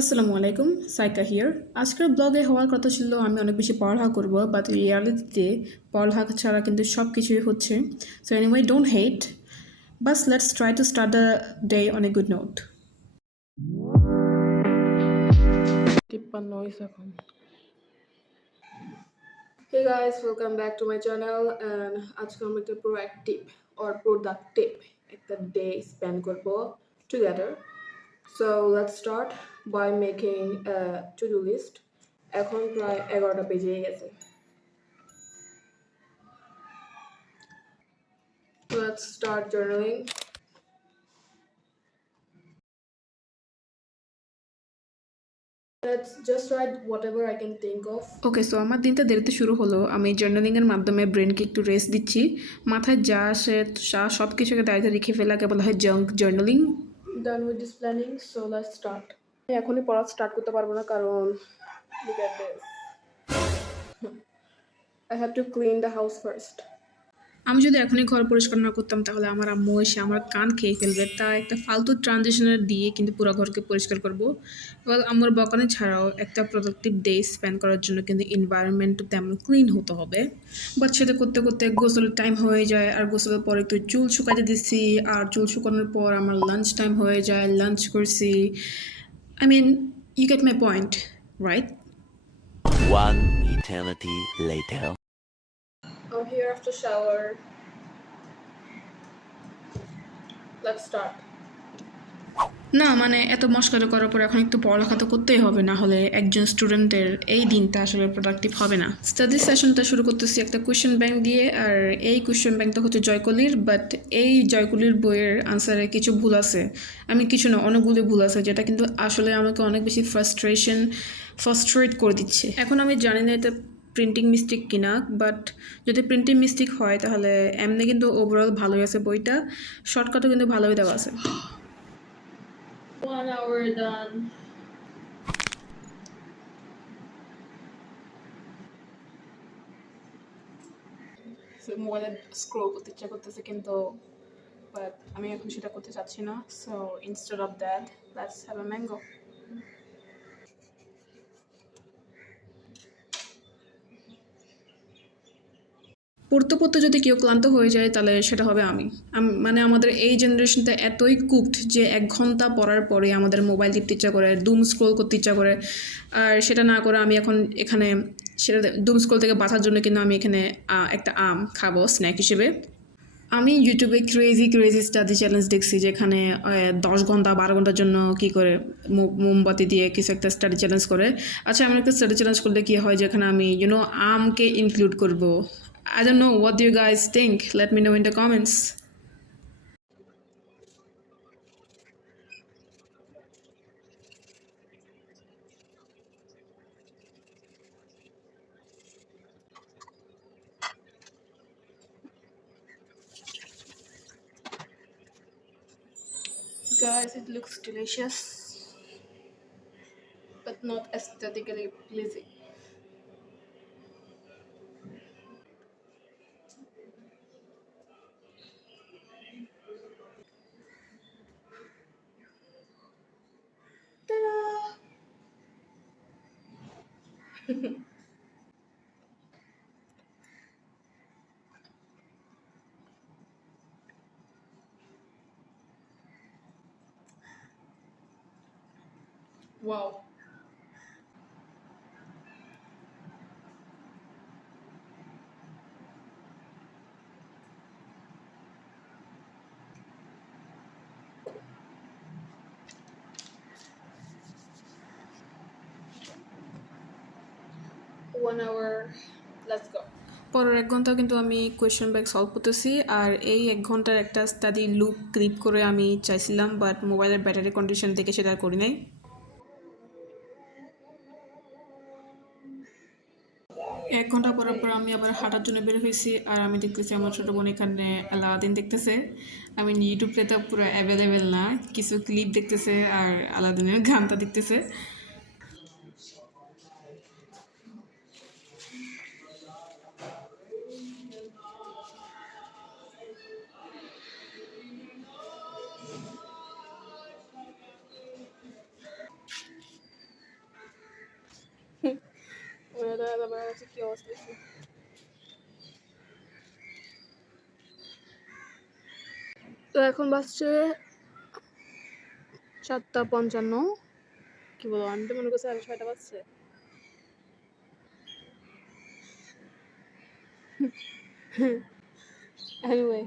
আসসালামু আলাইকুম, সাইকা হিয়ার। আজকের ব্লগে হওয়ার কথা ছিল আমি অনেক বেশি পড়ালেখা করবো, বাট রিয়ালিটিতে পড়ালেখা ছাড়া কিন্তু সব কিছুই হচ্ছে। So anyway, don't hate, bus let's try to start the day on a good note. Hey guys, welcome back to my channel and আজকে আমরা একটা proactive or productive একটা day spend করব together. So let's start by making a to-do list. এখন প্রায় 11টা বেজে গেছে। So let's start journaling. Let's just write whatever I can think of. Okay, so আমার দিনটা দেরিতে শুরু হলো। আমি জার্নালিংয়ের মাধ্যমে ব্রেনকে একটু রেস্ট দিচ্ছি। মাথায় যা আসে সব কিছুকে দায়িত্ব রেখে ফেলাকে বলা হয় junk journaling. Done with this planning, so let's start. আমি এখনই পড়া স্টার্ট করতে পারবো না কারণ look at this. I have to clean the house first. আমি যদি এখনই ঘর পরিষ্কার না করতাম তাহলে আমার আম্মু এসে আমার কান খেয়ে ফেলবে। তাই একটা ফালতু ট্রানজিশনার দিয়ে কিন্তু পুরো ঘরকে পরিষ্কার করবো। এবার আমার বকানি ছাড়াও একটা প্রোডাক্টিভ ডে স্পেন্ড করার জন্য কিন্তু এনভায়রনমেন্ট তেমন ক্লিন হতে হবে। বাট সেটা করতে করতে গোসলের টাইম হয়ে যায়, আর গোসলের পরে একটু চুল শুকাতে দিচ্ছি, আর চুল শুকানোর পর আমার লাঞ্চ টাইম হয়ে যায়, লাঞ্চ করছি। I mean, you get my point, right? One eternity later. I'm here after shower. Let's start. না মানে এত মস্করা করার পর এখন একটু পড়ালেখা তো করতেই হবে, না হলে একজন স্টুডেন্টের এই দিনটা আসলে প্রোডাক্টিভ হবে না। স্টাডি সেশনটা শুরু করতেছি একটা কোয়েশ্চেন ব্যাংক দিয়ে, আর এই কোয়েশ্চেন ব্যাংকটা হচ্ছে জয়কলির, বাট এই জয়কলির বইয়ের আনসারে কিছু ভুল আছে। আমি কিছু না, অনেকগুলি ভুল আছে, যেটা কিন্তু আসলে আমাকে অনেক বেশি ফ্রাস্ট্রেট করে দিচ্ছে। এখন আমি জানি না এটা প্রিন্টিং মিস্টেক কিনা, বাট যদি প্রিন্টিং মিস্টেক হয় তাহলে এমনি কিন্তু ওভারঅল ভালোই আছে বইটা, শর্টকাটও কিন্তু ভালোই দেওয়া আছে। 1 hour done. মোবাইলে স্ক্রল করতে ইচ্ছা করতেছে কিন্তু বাট আমি এখন সেটা করতে চাচ্ছি না। So instead of that let's have a mango. পড়তে পড়তে যদি কেউ ক্লান্ত হয়ে যায় তাহলে সেটা হবে আমি। মানে আমাদের এই জেনারেশনটা এতই কুকড যে 1 ঘন্টা পড়ার পরে আমাদের মোবাইল টিপতে ইচ্ছা করে, দুম স্ক্রোল করতে ইচ্ছা করে। আর সেটা না করে আমি এখন এখানে সেটা দুম স্ক্রোল থেকে বাঁচার জন্য কিন্তু আমি এখানে একটা আম খাবো স্ন্যাক হিসেবে। আমি ইউটিউবে ক্রেজি স্টাডি চ্যালেঞ্জ দেখছি, যেখানে 10 ঘন্টা 12 ঘন্টার জন্য কি করে মোমবাতি দিয়ে কিছু একটা স্টাডি চ্যালেঞ্জ করে। আচ্ছা, আমি একটা স্টাডি চ্যালেঞ্জ করলে কি হয়, যেখানে আমি আমকে ইনক্লুড করবো। I don't know, what do you guys think? Let me know in the comments. Guys, it looks delicious, but not aesthetically pleasing. Ta-da! Wow. One hour. Let's go. পরের 1 ঘন্টা কিন্তু আমি কোয়েশ্চেন ব্যাংক সলভ করতেছি, আর এই 1 ঘন্টার একটা study loop clip করে আমি চাইছিলাম, বাট মোবাইলের ব্যাটারি কন্ডিশন দেখে সেটা করি নাই। 1 ঘন্টা পরার পর আমি আবার হাঁটার জন্য বের হয়েছি, আর আমি দেখতেছি আমার ছোটো বোন এখানে আলাদিন দেখতেছে। আমি ইউটিউবে তো পুরো অ্যাভেলেবেল না, কিছু ক্লিপ দেখতেছে আর আলাদিনের গানটা দেখতেছে। আছে কি অবস্থা দেখি। তো এখন বাজছে 7:55। কি বলবো, আমি তো মনে করছি 6:30 বাজছে। Anyway,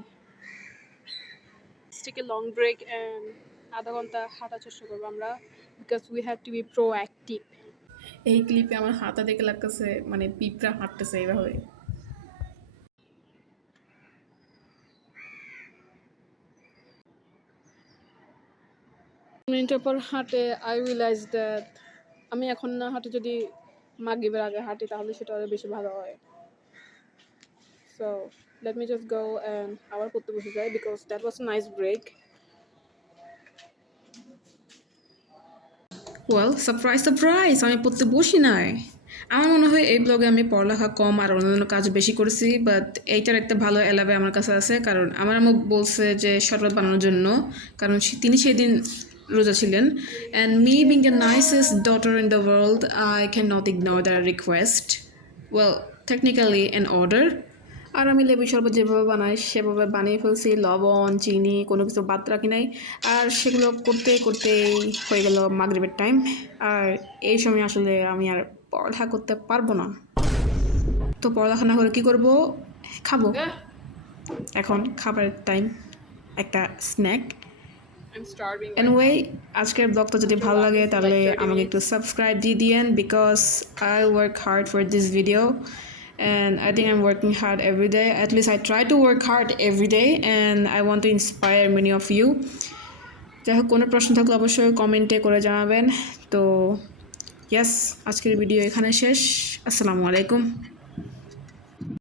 take a long break and আধা ঘন্টা হাঁটার চেষ্টা করবো আমরা, because we have to be proactive. এই ক্লিপে আমার হাতা দেখে লাগতেছে মানে পিঁপড়া হাঁটতেছে এইভাবে। মিনিটের পর হাঁটে আই রিয়েলাইজ দ্যাট আমি এখন না হাঁটে যদি মাগরিবের আগে হাঁটি তাহলে সেটা আরো বেশি ভালো হয়। So let me just go and আবার পড়তে বসে যাই, because that was nice break. Well, surprise surprise, আমি পড়তে বসি নাই। আমার মনে হয় এই ব্লগে আমি পড়ালেখা কম আর অন্যান্য কাজ বেশি করেছি, বাট এইটার একটা ভালো এলাবে আমার কাছে আছে, কারণ আমার আম্মু বলছে যে শরবত বানানোর জন্য, কারণ তিনি সেদিন রোজা ছিলেন। And me being the nicest daughter in the world, I can not ignore the request. Well, technically an order. আর আমি লেবু শরবত যেভাবে বানাই সেভাবে বানিয়ে ফেলছি, লবণ চিনি কোনো কিছু বাদ রাখি নাই। আর সেগুলো করতে করতেই হয়ে গেল মাগরিবের টাইম। আর এই সময় আসলে আমি আর পড়ালেখা করতে পারবো না, তো পড়ালেখা না করে কী করবো, খাবো। এখন খাবারের টাইম, একটা স্ন্যাক। এনিওয়ে, আজকের ব্লগটা যদি ভালো লাগে তাহলে আমাকে একটু সাবস্ক্রাইব দিয়ে দিয়েন, because I work hard for this video and I think I'm working hard every day. At least I try to work hard every day and I want to inspire many of you. যাই হোক, কোনো প্রশ্ন থাকলে অবশ্যই কমেন্টে করে জানাবেন। তো ইয়েস, আজকের ভিডিও এখানে শেষ। আসসালামু আলাইকুম।